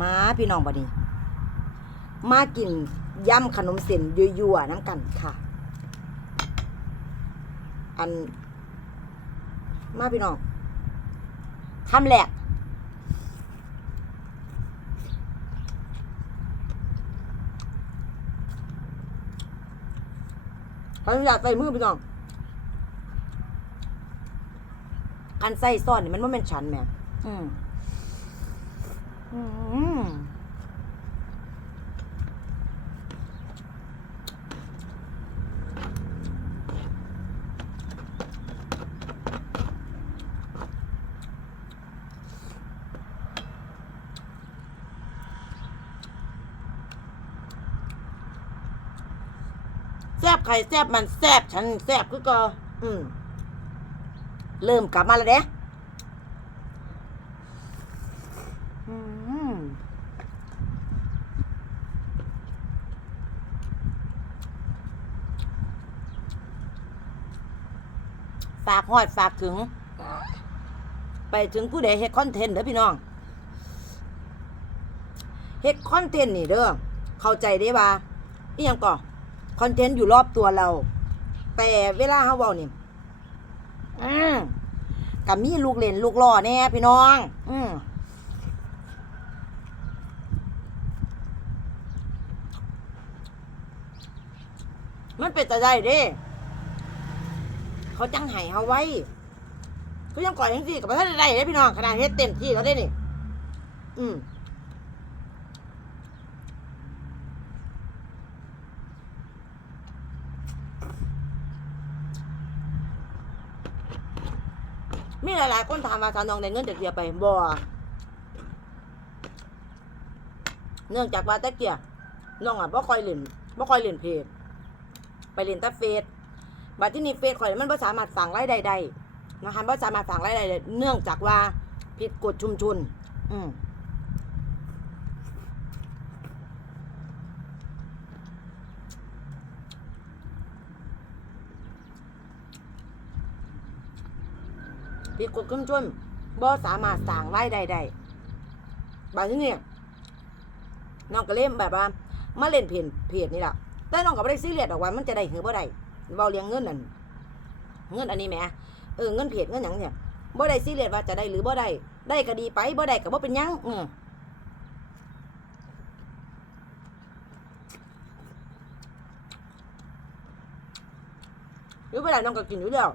มาพี่น้องบัดนี้มากินย่ำขนมเส้นยั่วๆน้ำกันค่ะ อัน มาพี่น้องคำแรกขออนุญาตใส่มือพี่น้องอันใส่ซ่อนนี่มันว่เป็นฉันแม่อืมอืม แซบไข่แซบมันแซบฉันแซบคือก็ อืม เริ่มกลับมาแล้วเด้อืม ฝากหอดฝากถึง ไปถึงผู้ใดเฮ็ดคอนเทนต์เด้อพี่น้องเฮ็ดคอนเทนต์นี่เด้อเข้าใจได้ว่าอีหยังก่อคอนเทนต์อยู่รอบตัวเรา แต่เวลาเฮาเว้านี่อืมก็มีลูกเล่นลูกล่อแน่พี่น้อง อืม มันเป็นจะได้เด้ เขาจังไห้เฮาไว้เขายังก่อยยังสิกับพระท่านได้เด้พี่น้องขนาดเฮ็ดเต็มที่แล้วเด้นี่ อืมมีหลายๆคนถามว่าสาวน้องได้เงินจากเกียไปบ่เนื่องจากว่าตะเกียน้องอะบ่ค่อยเล่นบ่ค่อยเล่นเพจ ไปเล่นแต่เฟซบัดที่นี่เฟซข่อยมันบ่สามารถสั่งรายได้ได้นะคะบ่สามารถสั่งรายได้ได้เนื่องจากว่าผิดกฎชุมชน อืมผิดกฎชุมชนบ่สามารถสั่งรายได้ได้บัดที่นี่น้องก็เล่นแบบว่ามาเล่นเพจเพจนี่แหละ แต่น้องก็บ่ได้ซีเรียสดอกว่ามันจะได้หรือบ่ได้เว้าเรียงเงินนั่นเงินอันนี้แหมเออเงินเพจเงินหยังเนี่ยบ่ได้ซีเรียสว่าจะได้หรือบ่ได้ได้ก็ดีไปบ่ได้ก็บ่เป็นหยังอืมหรือเวลาน้องก็กินอยู่แล้ว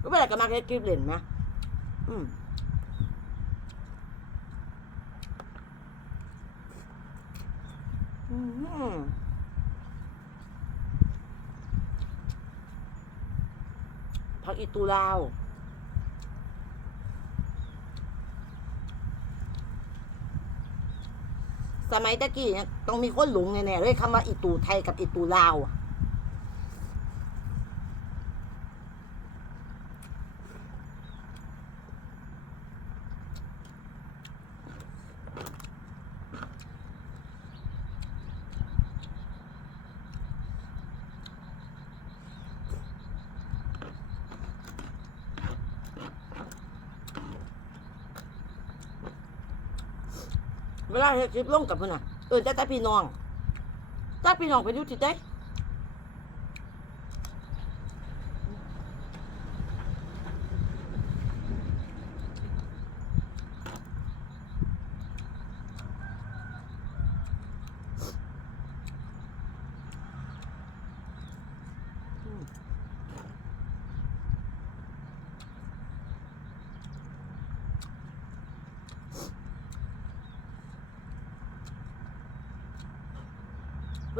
หรือเวลาก็มาเฮ็ดคลิปเล่นนะอืมอืม ผักอีตูลาว สมัยตะกี้เนี่ยต้องมีคนหลงแน่ๆเลยคำว่าอีตูไทยกับอีตูลาวอะ เวลาเฮ็ดคลิปลงกับเพิ่นน่ะเออแต่แต่พี่น้องแต่พี่น้องไปดูที่ใด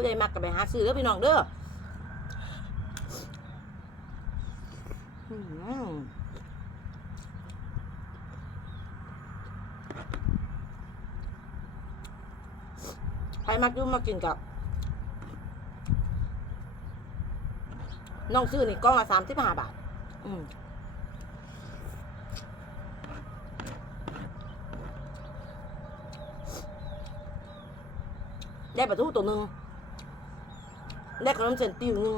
ผู้ใดมักก็ไปหาซื้อเด้อพี่น้องเด้ออืมใครมักยุ่มากินกับน้องซื้อนี่กล้องละสามสิบห้าบาท อืมได้ปลาทูตัวหนึ่ง แลกกับน้ำเส้นติ่วนึง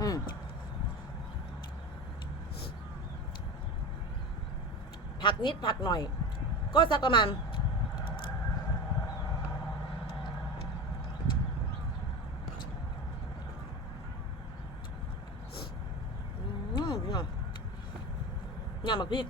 อืมผักนิดผักหน่อย ก็สักประมาณ ยำแบบพริก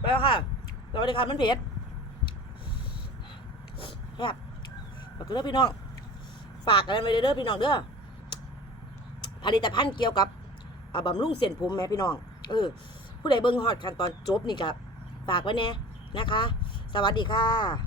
ไปแล้วค่ะสวัสดีค่ะมันเผ็ด แซ่บฝากเด้อพี่น้อง ฝากกันไว้เด้อพี่น้องเด้อ ผลิตภัณฑ์เกี่ยวกับอบำรุงเส้นผมแม่พี่น้อง เออ ผู้ใดเบิ่งฮอดขั้นตอนจบนี่กับฝากไว้แน่นะคะ สวัสดีค่ะ